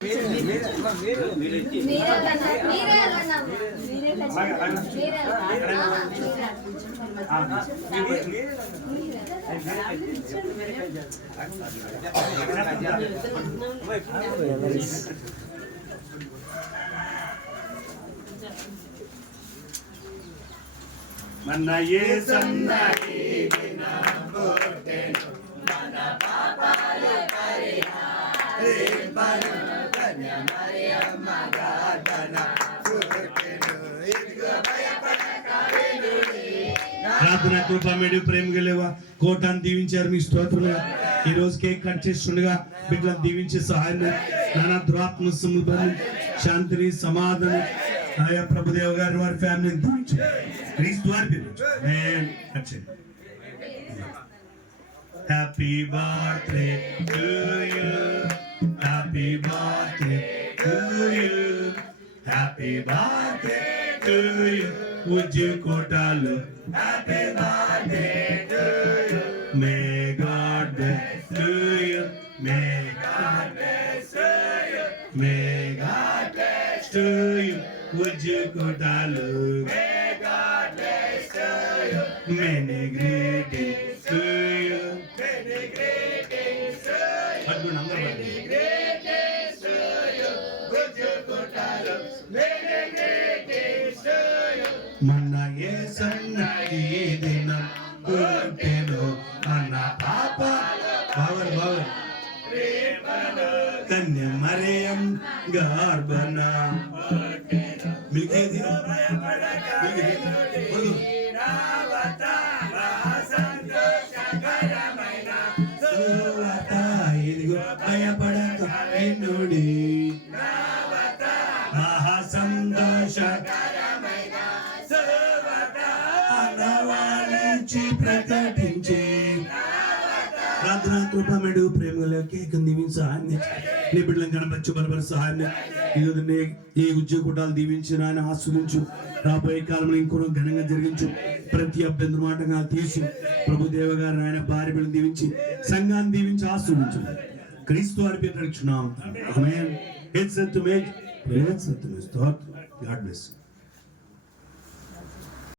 మీరే వెళ్ళండి. మీరే వెళ్ళండి అమ్మ. మీరే వెళ్ళండి. మీరే వెళ్ళండి. ఆహా, మీరే. మన ఏ సన్నది ప్రార్థన కృప మెడి ప్రేమ గెలేవా కోటాన్ని దీవించారు మీ స్తోత్రులుగా ఈ రోజు కేక్ కట్ చేస్తుండగా బిడ్డలను దీవించే సహాయం నానా దురాత్మ సముద్రాన్ని శాంతిని సమాధానం ఆయా ప్రభుదేవ గారి వారి ఫ్యామిలీని దీవించు క్రీస్తు వారి పేరు ఆమేన్. కట్ చేయండి happy birthday to you Happy birthday to you. Happy birthday to you. Uju Kotalu. Happy birthday to you. May God bless you. May God bless you. May God bless to you. Uju Kotalu. May God bless you. Many greetings to you. Many greetings to you. మన ఏ సన్నటి దినం పుట్టెను అన్న పాప power power. కన్య మరేయం గార్భన? మిగేది? భయపడ సువార్త ఇదిగో భయపడక ఎన్నుడి సంతోషకరమైన అనవాలించి ప్రకటించి కృపమేడు దీవించి నీ బిడ్డలను కనపరచు ఈరోజు ఈ ఉద్యోగ కూటాలు ఆస్వాదించు రాబోయే కాలంలో ఇంకొక ఘనంగా జరిగించు. ప్రతి అభ్యంతరం మాటగా తీసి ప్రభుదేవ గారు ఆయన భార్య బిడ్డను దీవించి సంఘాన్ని దీవించి ఆస్వాదించు Cristo arbitrar its name. Amen. It's a to make. It's a to God bless you.